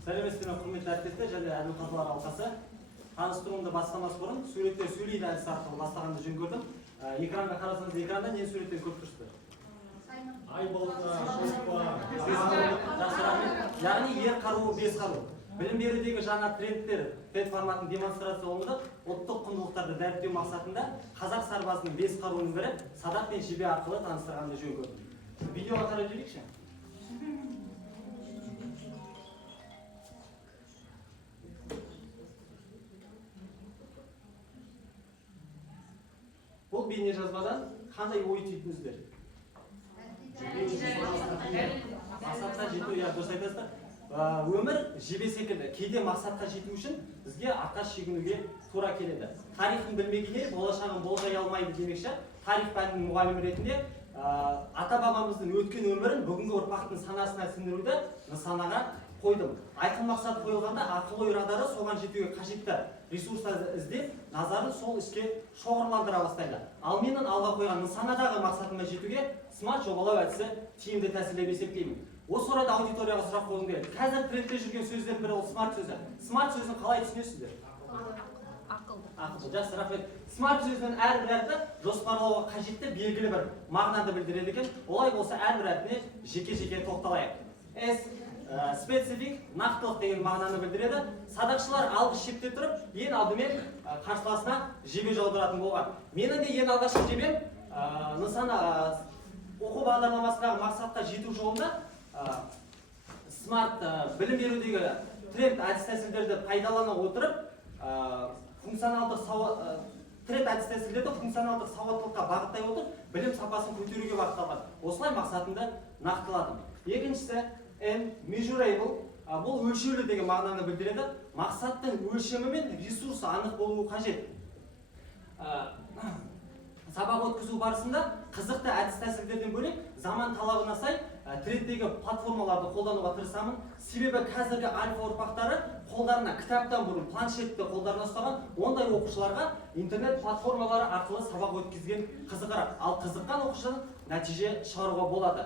Сәлеметсіздер ме құрметті әріптестер және әділ-қазылар алқасы. Таныстыруымды бастамас бұрын суреттер сөйлейді әдісі арқылы бастағанды жөн көрдім. Экранға қарасаңыз, экранда не суреттер көп тұрсыздар? Яғни ер қаруы бес қару. Білім берудегі жаңа трендтер TED форматын демонстрациялауында ұлттық құндылықтарды дәріптеу мақсатында қазақ сарбазының бес қаруының бірі садақ пен жебе арқылы таныстырғанды жөн көрдім. Видеоға қарап жіберейікші. Бұл бейне жазбадан қандай ой түйдіңіздер? Мақсатқа жету, дұрыс айтасыздар. Өмір жебе секілді. Кейде мақсатқа жету үшін бізге арқа шегінуге тура келеді. Тарихын білмеген ел болашағын болжай алмайды демекші. Тарих пәнінің мұғалімі ретінде ата-бабамыздың өткен өмірін бүгінгі ұрпақтың санасына сіңіруді нысанаға қойдым. Айқын мақсат қойылғанда ақыл-ой радары соған жетуге қажетті ресурстарды іздеп, назарын сол іске шоғырландыра бастайды. Ал менің алға қойған нысанадағы мақсатыма жетуге смарт жобалау әдісі тиімді тәсіл деп есептеймін. Осы орайда аудиторияға сұрақ қойғым келеді. Қазір трендте жүрген сөздердің бірі ол смарт сөзі. Смарт сөзін қалай түсінесіздер? Ақылды. Жақсы, рахмет. Смарт сөзінің әрбір әрпі жоспарлауға қажетті белгілі бір мағынаны білдіреді екен. Олай болса әрбір әрпіне жеке-жеке тоқталайық. Специфик, нақтылық деген мағынаны білдіреді. Садақшылар алғыс шепте тұрып, ең алдымен қарсыласына жебе жаудыратын болған. Менің де ең алғашқы жебем нысана оқу бағдарламасындағы мақсатқа жету жолында смарт білім берудегі тренд әдіс-тәсілдерді пайдалана отырып, тренд әдіс-тәсілдерді функционалдық сауаттылыққа бағыттай отырып, білім сапасын көтеруге бағытталған. Осылай мақсатымды нақтыладым. Екіншісі, measurable, бұл өлшеулі деген мағынаны білдіреді. Мақсаттың өлшемі мен ресурсы анық болуы қажет. Сабақ өткізу барысында қызықты әдіс-тәсілдерден бөлек заман талабына сай трендтегі платформаларды қолдануға тырысамын. Себебі қазіргі альфа ұрпақтары қолдарына кітаптан бұрын планшетті қолдарына ұстаған, ондай оқушыларға интернет платформалары арқылы сабақ өткізген қызығырақ. Ал қызыққан оқушыдан нәтиже шығаруға болады.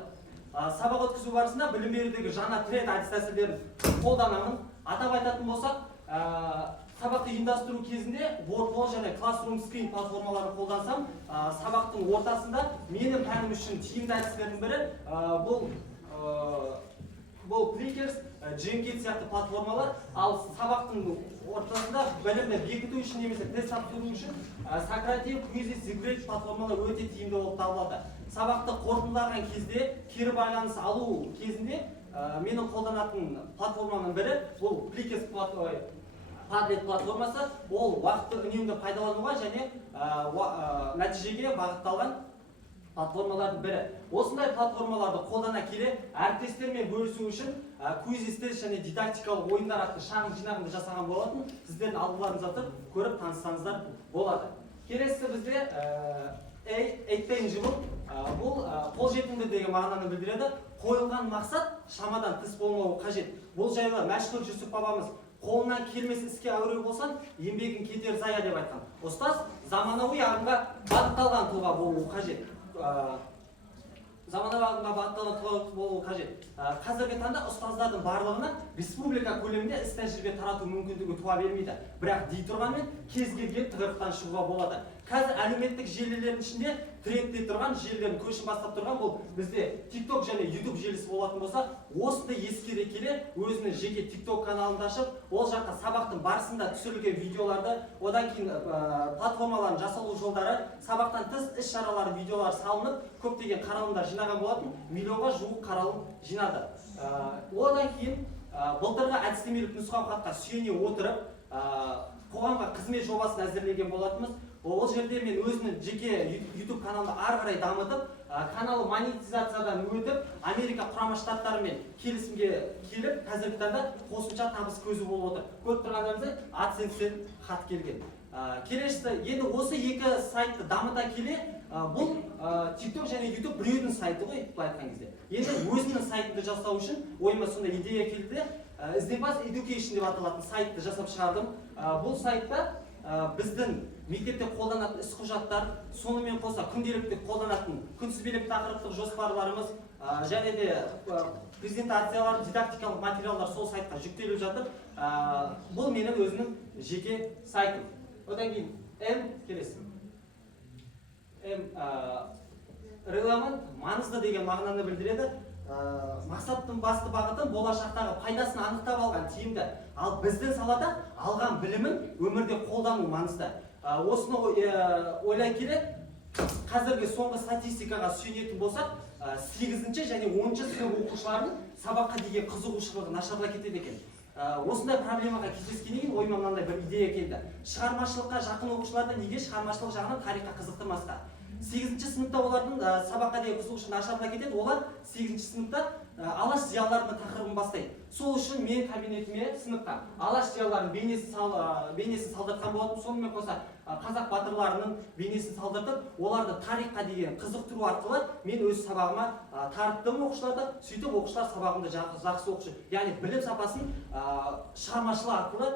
Сабақ өткізу барысында білім берудегі жаңа тренд әдіс-тәсілдерін қолданамын. Атап айтатын болсақ, сабақты ұйымдастыру кезінде Wordwall және Classroom Screen платформаларын қолдансам, сабақтың ортасында менің пәнім үшін тиімді әдістердің бірі бұл Clickers, Jenkins сияқты платформалар, ал сабақтың ортасында білімді бекіту үшін немесе тест тапсыру үшін Socrative, Quizzes, Secret платформалар өте тиімді болып табылады. Сабақты қорытындылаған кезде, кері байланыс алу кезінде менің қолданатын платформаның бірі бұл Clickers Padlet платформасы. Ол уақытты үнемді пайдалануға және нәтижеге бағытталған платформалардың бірі. Осындай платформаларды қолдана келе әріптестермен бөлісу үшін Quizzes және дидактикалық ойындар атты шағын жинағымды жасаған болатын. Сіздердің алдыларыңызда тұрып көріп таныссаңыздар болады. Келесі бізде attainable, бұл қолжетімді деген мағынаны білдіреді. Қойылған мақсат шамадан тыс болмауы қажет. Бұл жайлы мәшһүр Жүсіп бабамыз қолынан келмес іске әуре болсан, еңбегін кетер зая деп айтқан. Ұстаз заманауи ағымға бағытталған тұлға болуы қажет. Қазіргі таңда ұстаздардың барлығына республика көлемінде іс тәжірибе тарату мүмкіндігі туа бермейді. Бірақ дей тұрғанмен кез келген тығырықтан шығуға болады. Қазір әлеуметтік желілердің ішінде трендте тұрған желілердің көшін бастап тұрған бұл бізде TikTok және YouTube желісі болатын болса, осыны ескере келе өзінің жеке TikTok каналын ашып, ол жаққа сабақтың барысында түсірілген видеоларды, одан кейін платформалардың жасалу жолдары, сабақтан тыс іс-шаралар видеолар салынып, көптеген қаралымдар жинаған болатын, миллионға жуық қаралым жинады. Одан кейін былтырғы әдістемелік нұсқауқатқа сүйене отырып, қоғамға қызмет жобасын әзірлеген болатынбыз. Ол жерде мен өзінің жеке YouTube каналымды ары қарай дамытып, каналы монетизациядан өтіп, Америка құрама штаттарымен келісімге келіп, қазіргі таңда қосымша табыс көзі болып отыр. Көріп тұрғандарыңыздай AdSense-тен хат келген. Келесісі, енді осы екі сайтты дамыта келе, бұл TikTok және YouTube біреудің сайты ғой, былай айтқан кезде. Енді өзінің сайтымды жасау үшін ойыма сондай идея келді. Ізденбас Education деп аталатын сайтты жасап шығардым. Бұл сайтта біздің мектепте қолданатын іс құжаттар, сонымен қоса күнделікті қолданатын күнтізбелік тақырыптық жоспарларымыз, және де презентациялар, дидактикалық материалдар сол сайтқа жүктеліп жатыр. Бұл менің өзімнің жеке сайтым. Одан кейін келесі. Регламент маңызды деген мағынаны білдіреді. Мақсаттың басты бағыты болашақтағы пайдасын анықтап алған тиімді. Ал біздің салада алған білімін өмірде қолдану маңызды. Осыны ойлай келе, қазіргі соңғы статистикаға сүйенетін болсақ, 8-ші және 10-ші сынып оқушыларының сабаққа деген қызығушылығы нашарлай кетеді екен. Осындай проблемаға кездескеннен кейін ойыма мынандай бір идея келді. Шығармашылыққа жақын оқушыларды неге шығармашылық жағынан тарихқа қызықтырмасқа? 8-ші сыныпта олардың сабаққа деген қызығушылығы нашарлай кетеді. Олар 8-ші сыныпта алаш зиялыларының тақырыбын бастайды. Сол үшін мен кабинетіме сыныпқа алаш зиялыларының бейнесін салдыртқан болатынмын. Сонымен қоса қазақ батырларының бейнесін салдыртып, оларды тарихқа деген қызықтыру арқылы мен өз сабағыма тарттым оқушыларды. Сөйтіп оқушылар сабағымды жақсы оқушы, яғни білім сапасын шығармашылық арқылы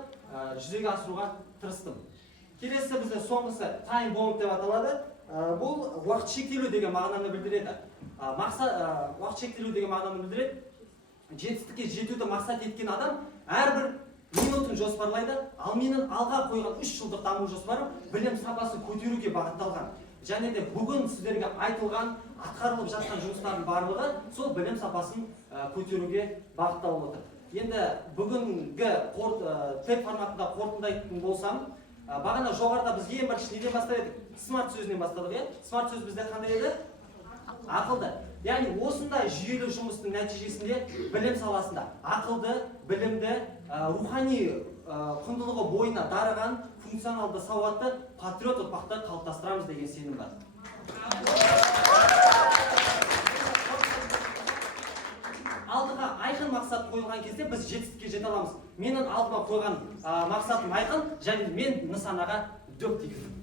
жүзеге асыруға тырыстым. Келесі біздің соңғысы time bomb деп аталады. Бұл уақыт шектелу деген мағынаны білдіреді. Уақыт шектелу деген мағынаны білдіреді. Жетістікке жетуді мақсат еткен адам әрбір минутын жоспарлайды, ал менің алға қойған 3 жылдық даму жоспарым білім сапасын көтеруге бағытталған. Және де бүгін сіздерге айтылған, атқарылып жатқан жұмыстардың барлығы сол білім сапасын көтеруге бағытталып отыр. Енді бүгінгі тек форматында қорытындайтын болсам, бағана жоғарыда біз ең бірінші неден бастап едік? Смарт сөзінен бастадық. Смарт сөз бізде қандай еді? Ақылды. Яғни осындай жүйелі жұмыстың нәтижесінде білім саласында ақылды, білімді, рухани құндылығы бойына дарыған, функционалды, сауатты, патриот ұрпақты қалыптастырамыз деген сенім бар. Алдыға айқын мақсат қойылған кезде біз жетістікке жете аламыз. Менің алдыма қойған мақсатым айқын, және мен нысанаға дөп тигізdim.